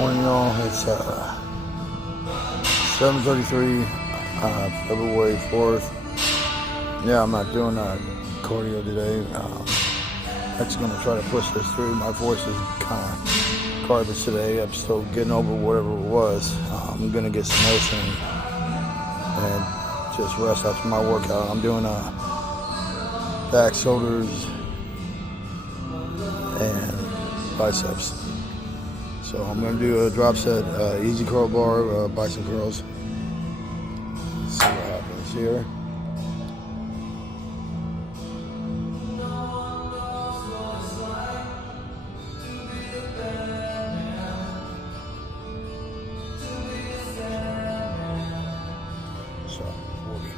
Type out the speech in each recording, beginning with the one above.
Morning, y'all. It's 7:33, February 4th. Yeah, I'm not doing cardio today. Actually going to try to push this through. My voice is kind of garbage today. I'm still getting over whatever it was. I'm going to get some medicine and just rest after my workout. I'm doing back, shoulders, and biceps. So I'm going to do a drop set, easy curl bar, bicep curls. Let's see what happens here. So, 40.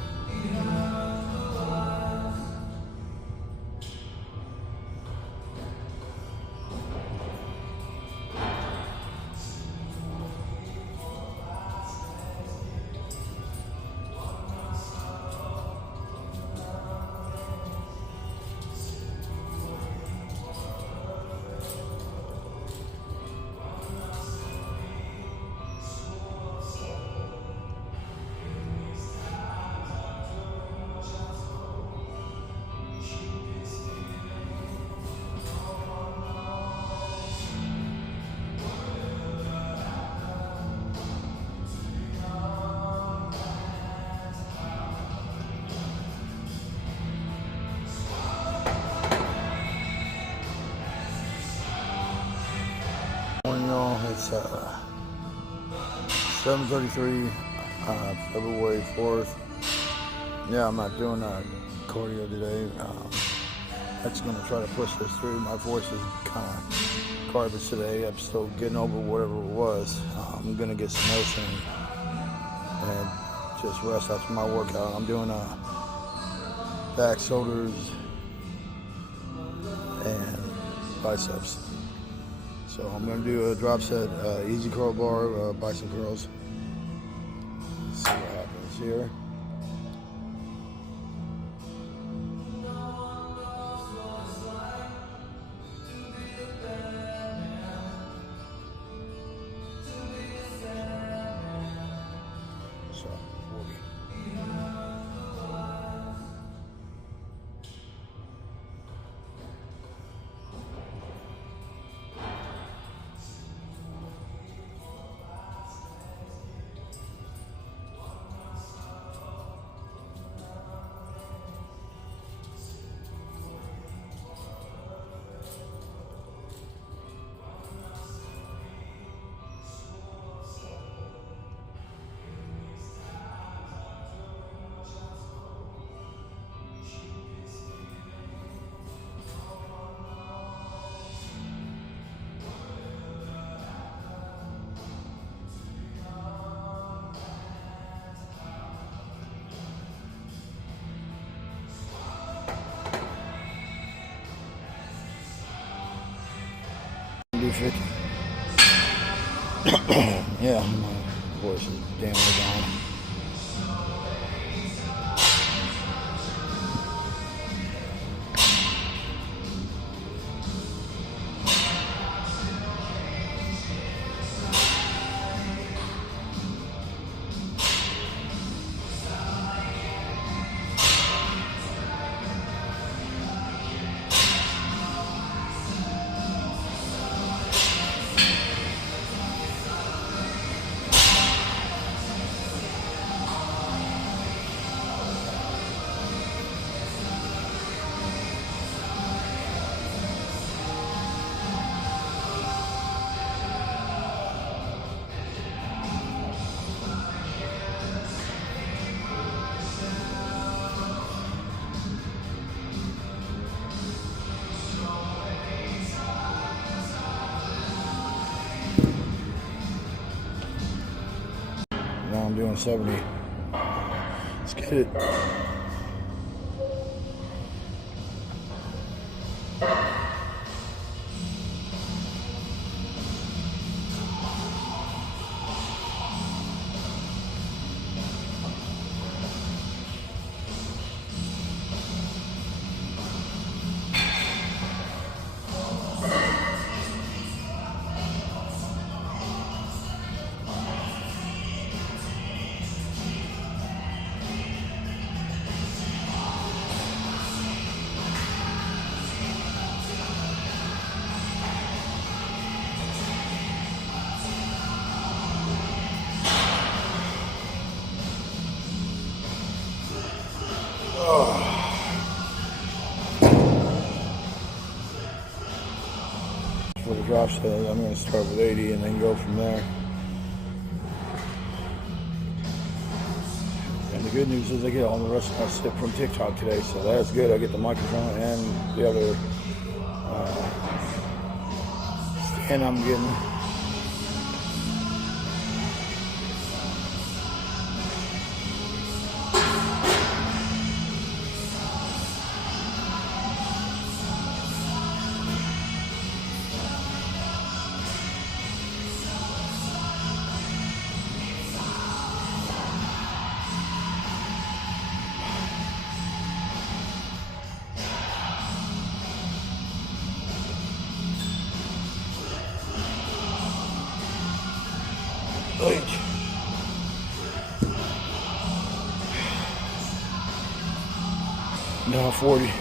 Morning, y'all. It's 7:33, February 4th. Yeah, I'm not doing cardio today. Actually going to try to push this through. My voice is kind of garbage today. I'm still getting over whatever it was. I'm going to get some medicine and just rest after my workout. I'm doing back, shoulders, and biceps. So I'm going to do a drop set, easy curl bar, bicep curls. Let's see what happens here. So, 40. Do 50. Yeah, my voice is damn near gone. Now I'm doing 70. Let's get it. drop set, I'm going to start with 80 and then go from there. And the good news is I get all the rest of my stuff from TikTok today, so that's good. I get the microphone and the other stand I'm getting. Now 40.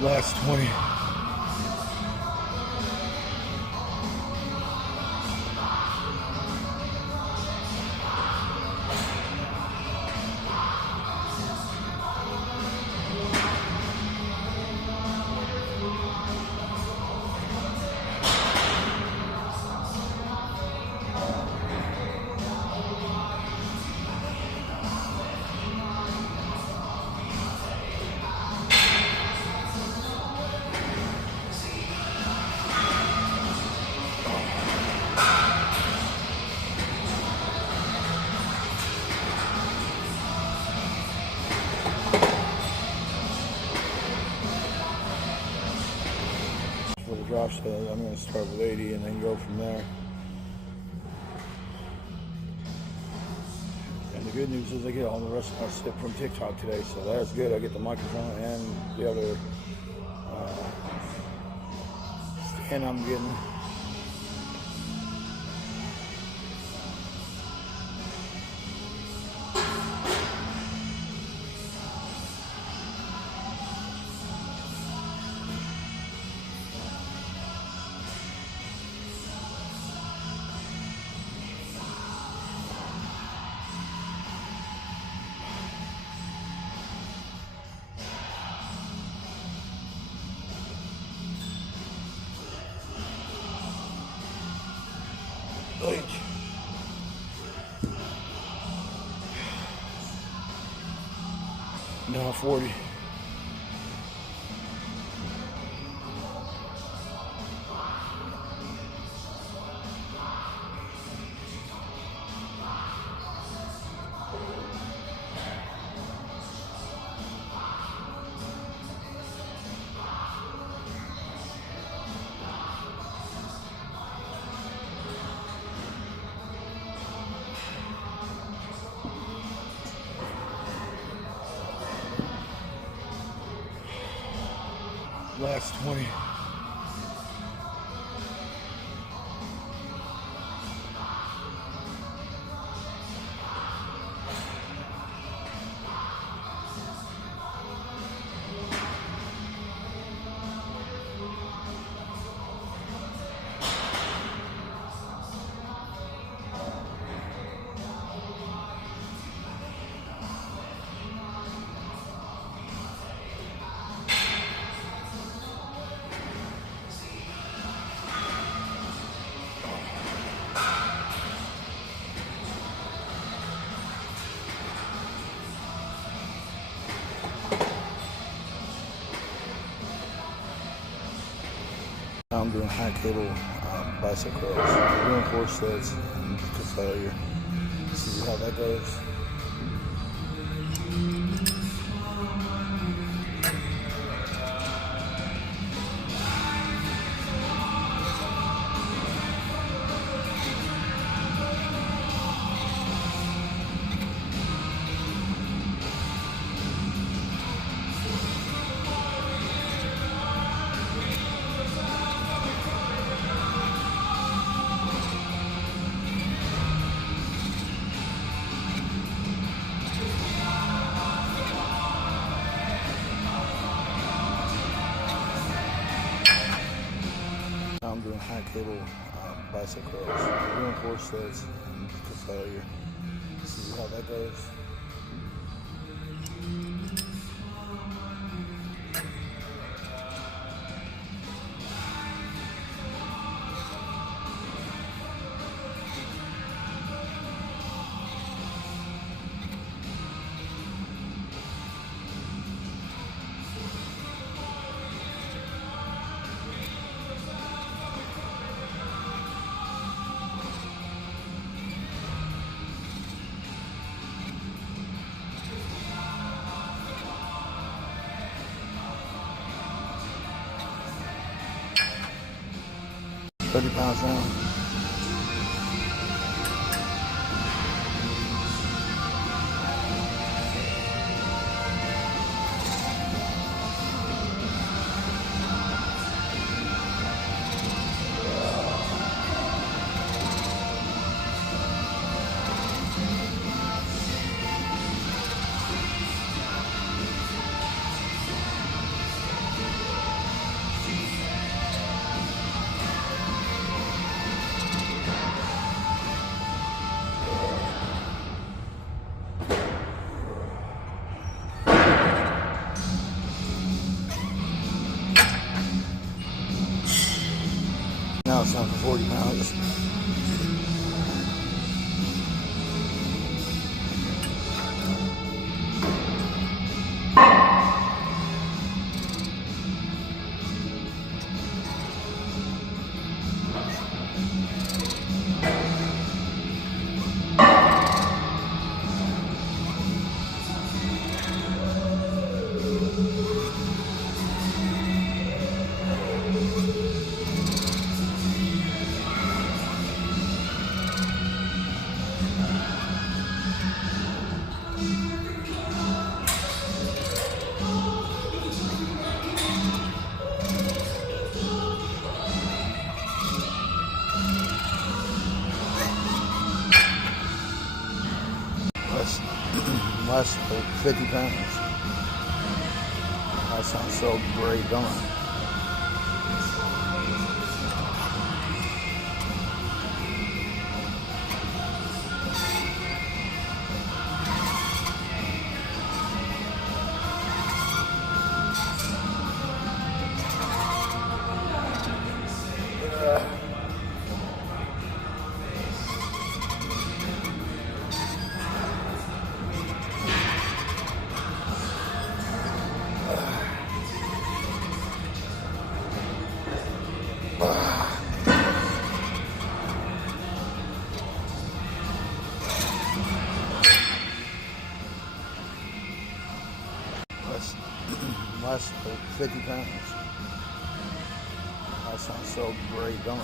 Last 20. For the drop set, I'm going to start with 80 and then go from there. And the good news is I get all the rest of my stuff from TikTok today, so that's good. I get the microphone and the other stand I'm getting. Now 40. Last 20. I'm doing high cable bicep curls, doing 4 sets to failure. See how that goes. high cable bicep curls. Doing 4 sets to failure. See how that goes. £30 down. Now it's time for 40 pounds. Less 50 pounds. That sounds so great, don't it? Less 50 pounds. That sounds so great, don't it?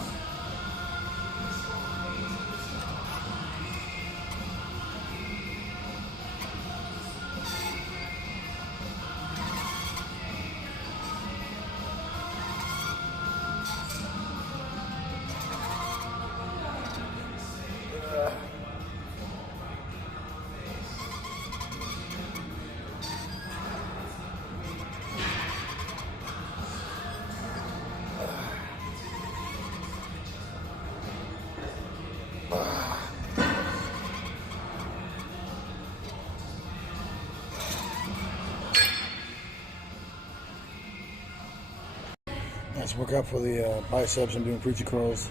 Nice workout for the biceps. I'm doing preacher curls.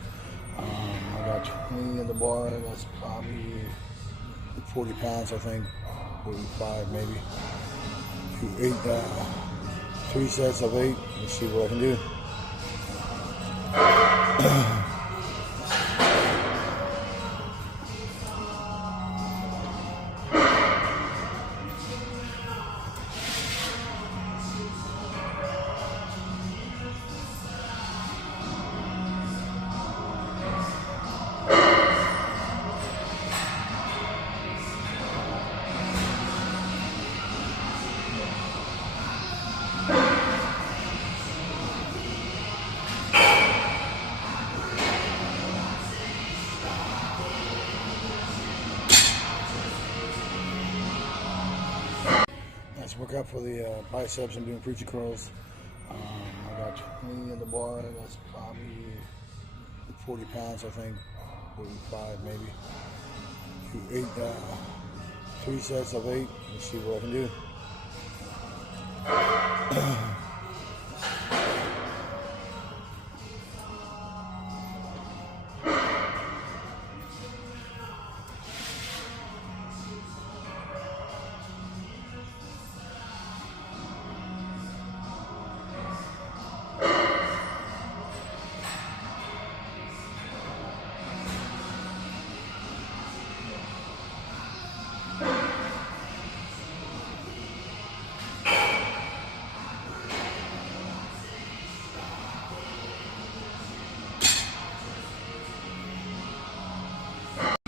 I got 20 in the bar. That's probably 40 pounds, I think. 45 maybe. Do 3 sets of 8. Let's see what I can do. Nice workout for the biceps. I'm doing preacher curls. I got 20 in the bar. That's probably 40 pounds, I think, 45 maybe. Do 3 sets of 8. Let's see what I can do.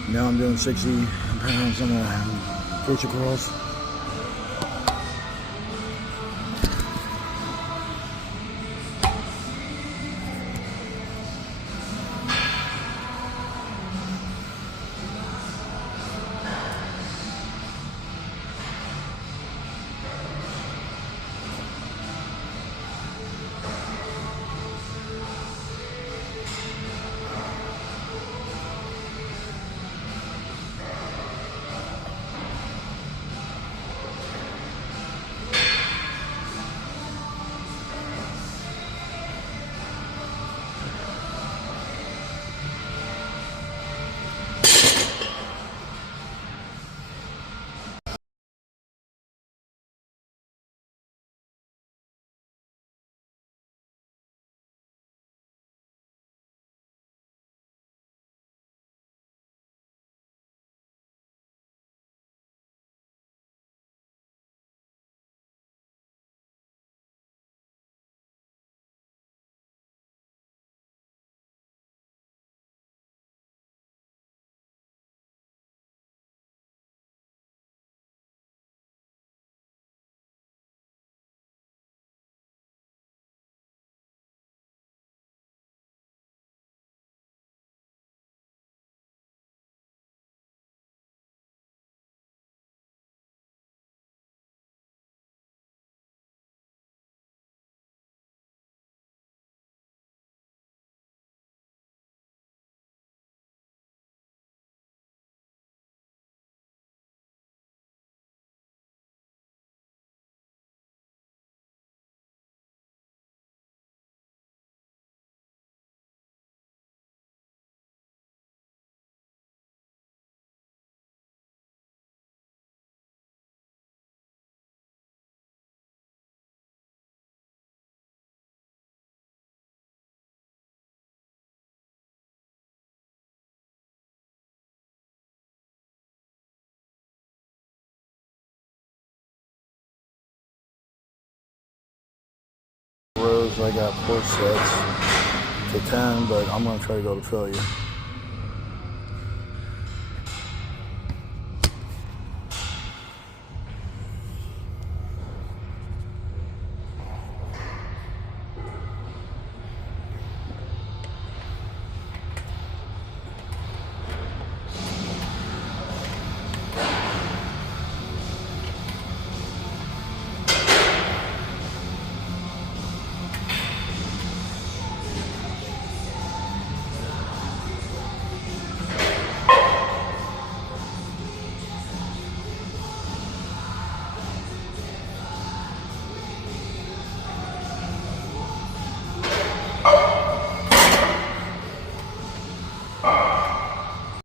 Now I'm doing 60 pounds on the butcher curls. Rows, I got 4 sets to 10, but I'm going to try to go to failure.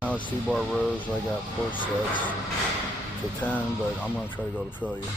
Now it's T-bar rows, I got 4 sets to 10, but I'm going to try to go to failure.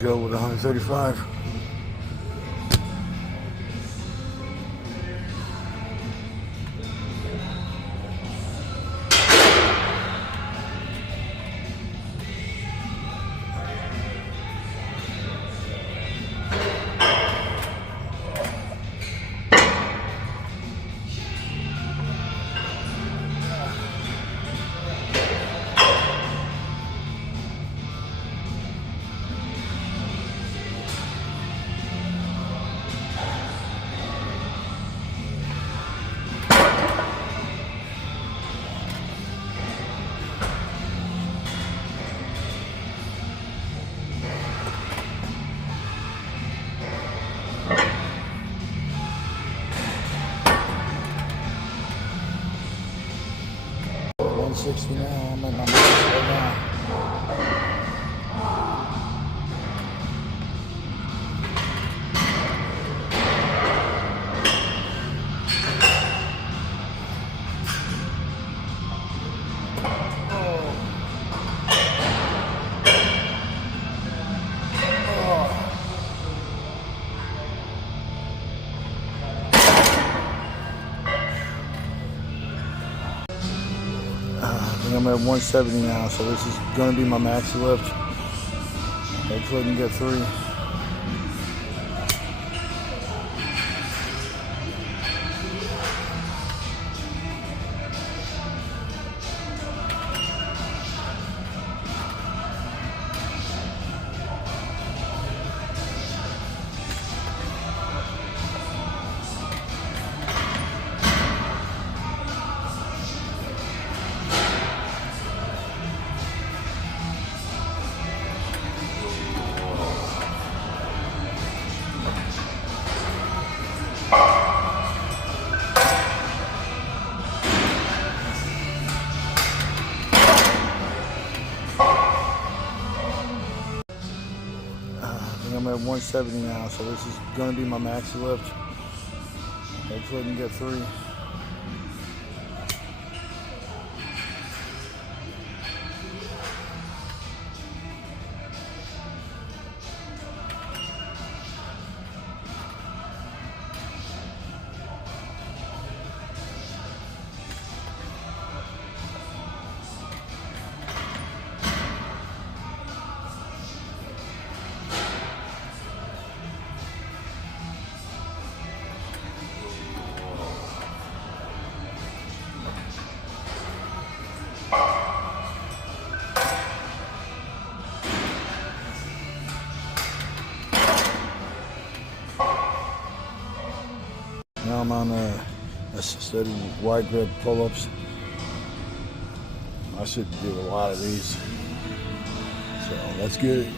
Go with 135. 160 now. I'm at my max right now. I think I'm at 170 now, so this is going to be my max lift. Hopefully I can get 3. I'm at 170 now, so this is going to be my max lift. Hopefully I can get 3. Now I'm on assisted wide grip pull-ups. I should do a lot of these. So let's get it.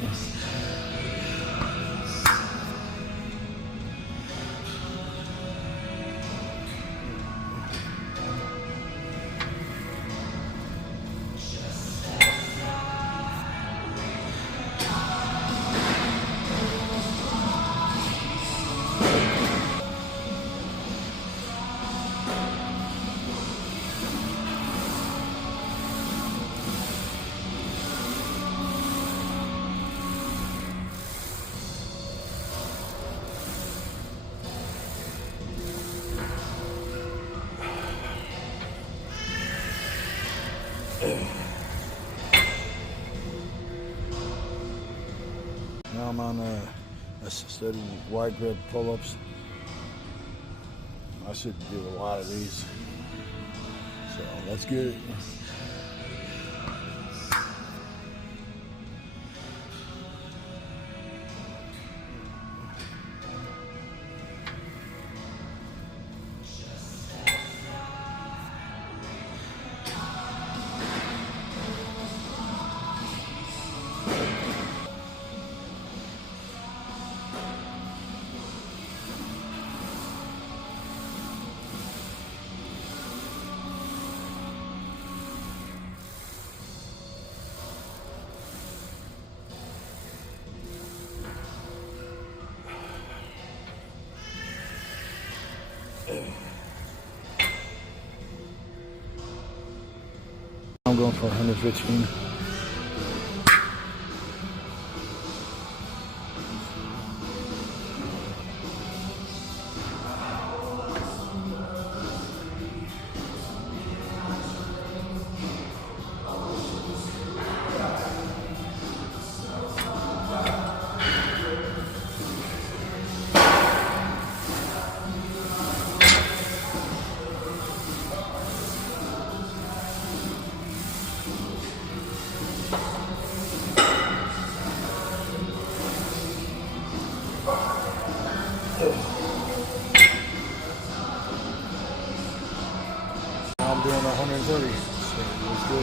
Now I'm on assisted wide grip pull-ups. I should do a lot of these. So let's get it. I'm going for 115. I'm doing 130, so let's go.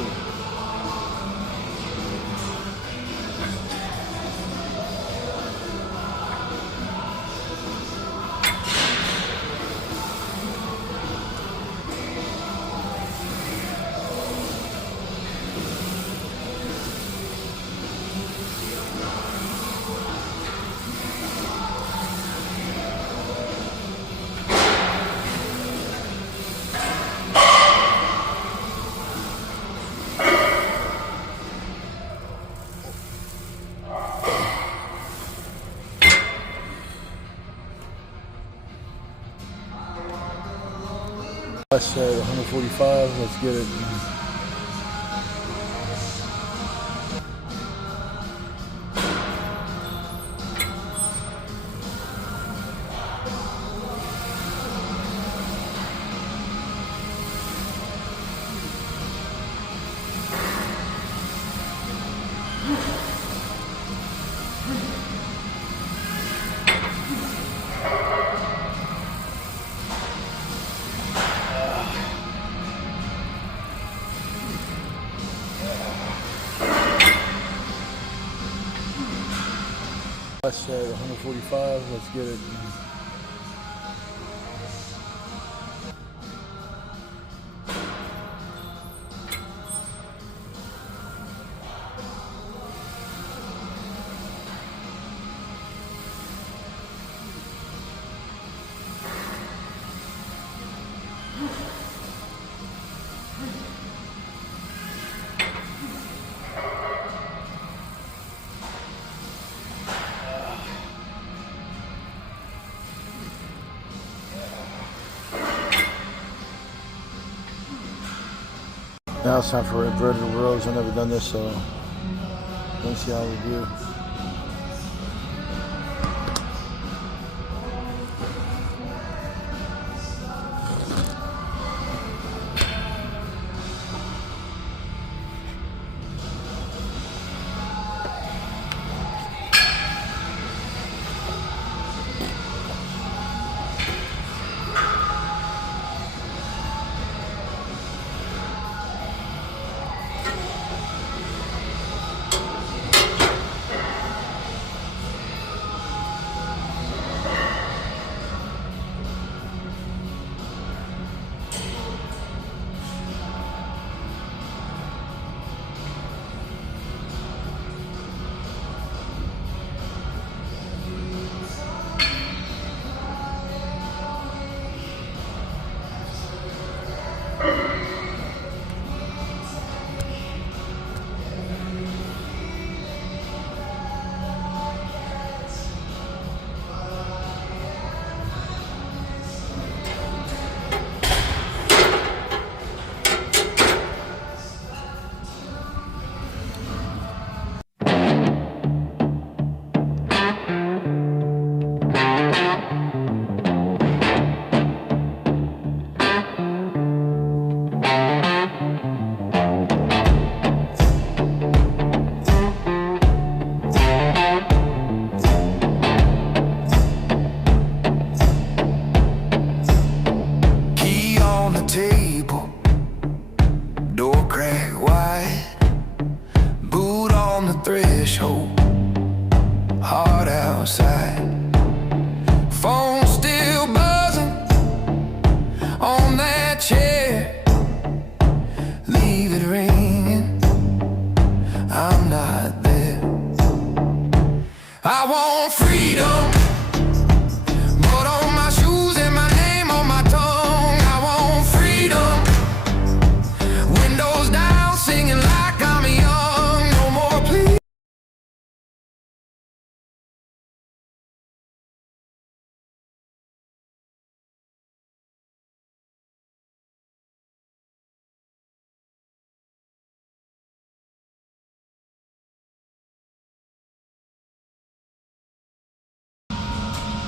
I said 145. Let's get it. I said 145. Let's get it. Now it's time for inverted rows. I've never done this, so let's see how we do. Threshold, hard outside. Phone still buzzing on that chair. Leave it ringing, I'm not there. I want freedom, but on my shoes and my name on my tongue. I want freedom, windows down, singing like I'm young. No more please.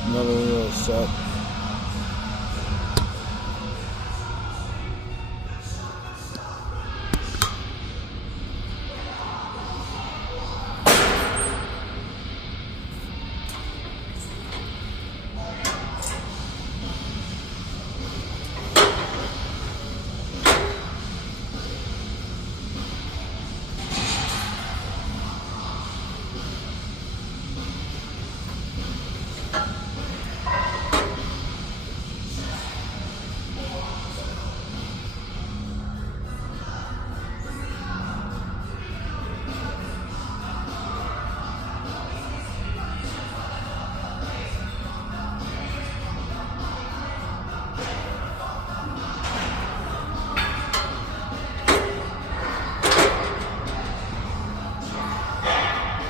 Another little set.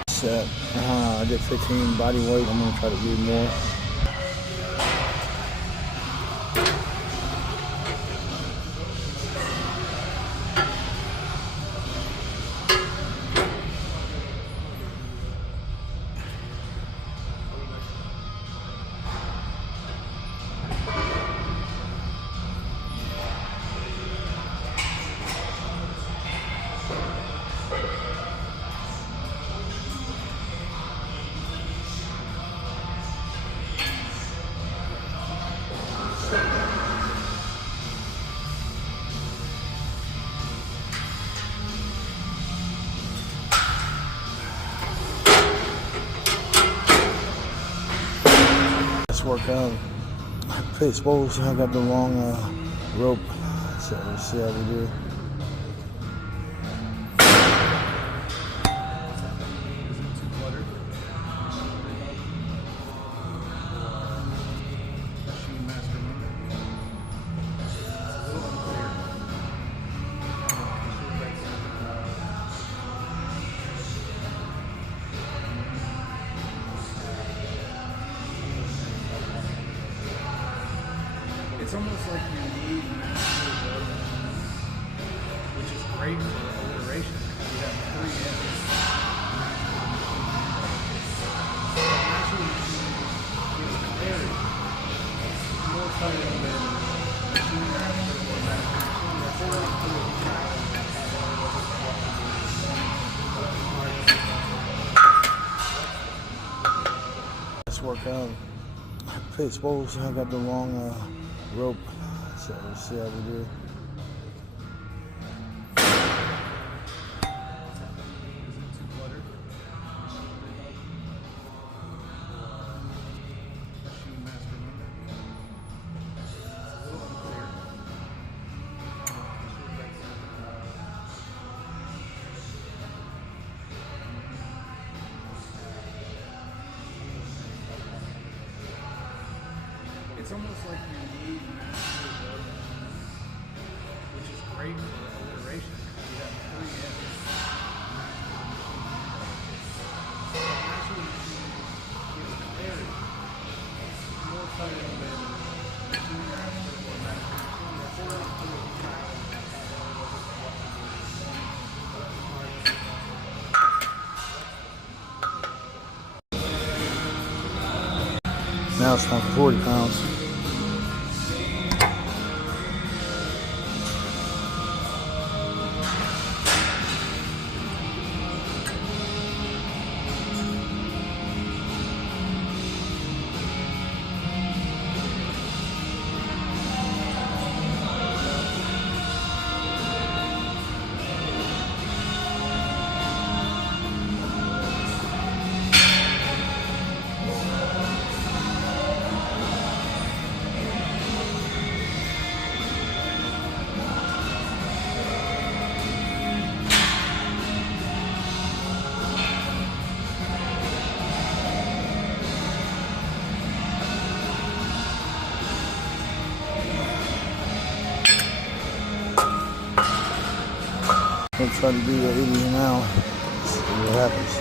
Set. I did 15 body weight. I'm gonna try to do more. workout. Pretty exposed. I got the long rope, so we'll see how we do. It's almost like you need master building, which is great for alliteration. You have 3 M's. Master gives clarity. More clarity than machine master or master machine. That's really cool. Let's work out. Pretty exposed. I got the long rope, so we'll see how we do. It's almost like you need master building, which is great for alliteration. You have 3 M's. Master gives clarity. More clarity than machine master or master machine. That's really cool. Now it's time for 40 pounds. I'll try to do 80 an hour. See what happens.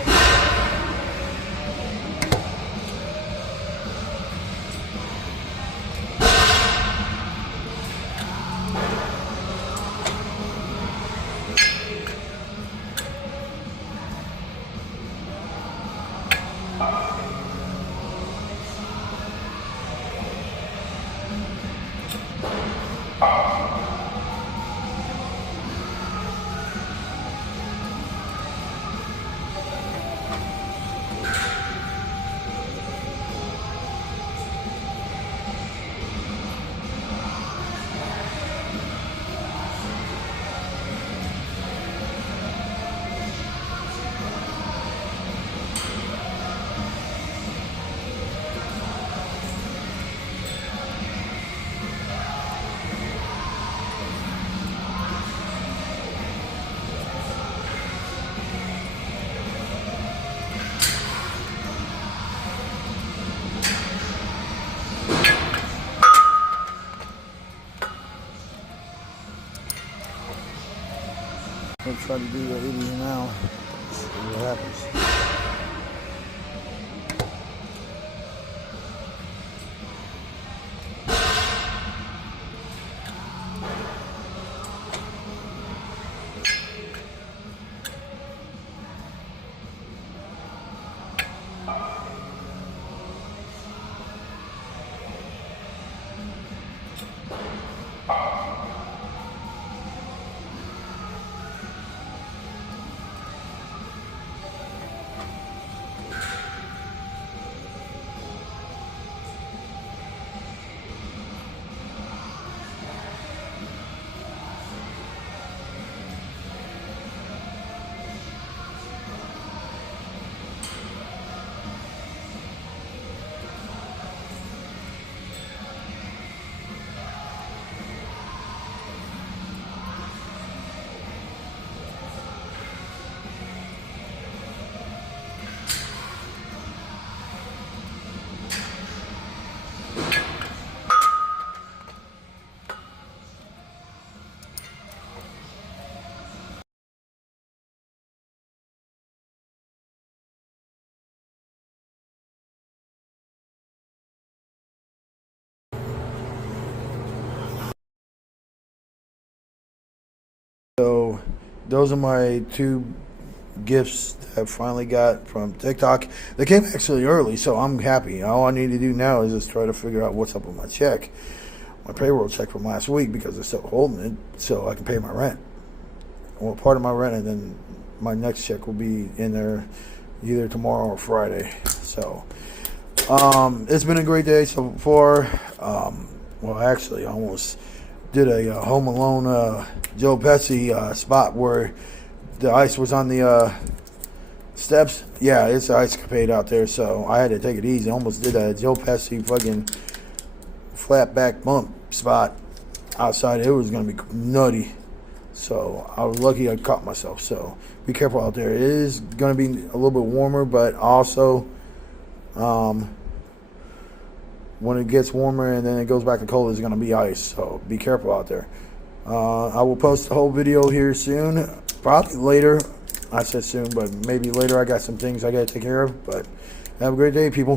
I'll try to do 80 an hour. See what happens. those are my 2 gifts that I finally got from TikTok. They came actually early, so I'm happy. All I need to do now is just try to figure out what's up with my check, my payroll check from last week, because they're still holding it, so I can pay my rent. Well, part of my rent, and then my next check will be in there either tomorrow or Friday. So it's been a great day so far. Well, actually, I almost did a Home Alone Joe Pesci spot where the ice was on the steps. Yeah, it's ice capade out there, so I had to take it easy. I almost did a Joe Pesci fucking flat back bump spot outside. It was going to be nutty. So I was lucky I caught myself. So be careful out there. It is going to be a little bit warmer, but also when it gets warmer and then it goes back to cold, it's going to be ice. So be careful out there. I will post the whole video here soon. Probably later. I said soon, but maybe later. I got some things I got to take care of. But have a great day, people.